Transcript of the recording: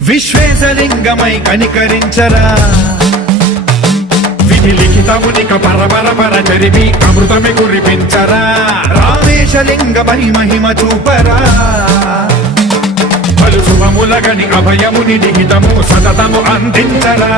విశ్వేశలింగమై కనికరించరా విధి లిఖితమునిక పరపర చరిమి అమృతమి కురిపించరా రామేశలింగమై మహిమ చూపరా పలు శుభములగని అభయముని లిఖితము సతతము అందించరా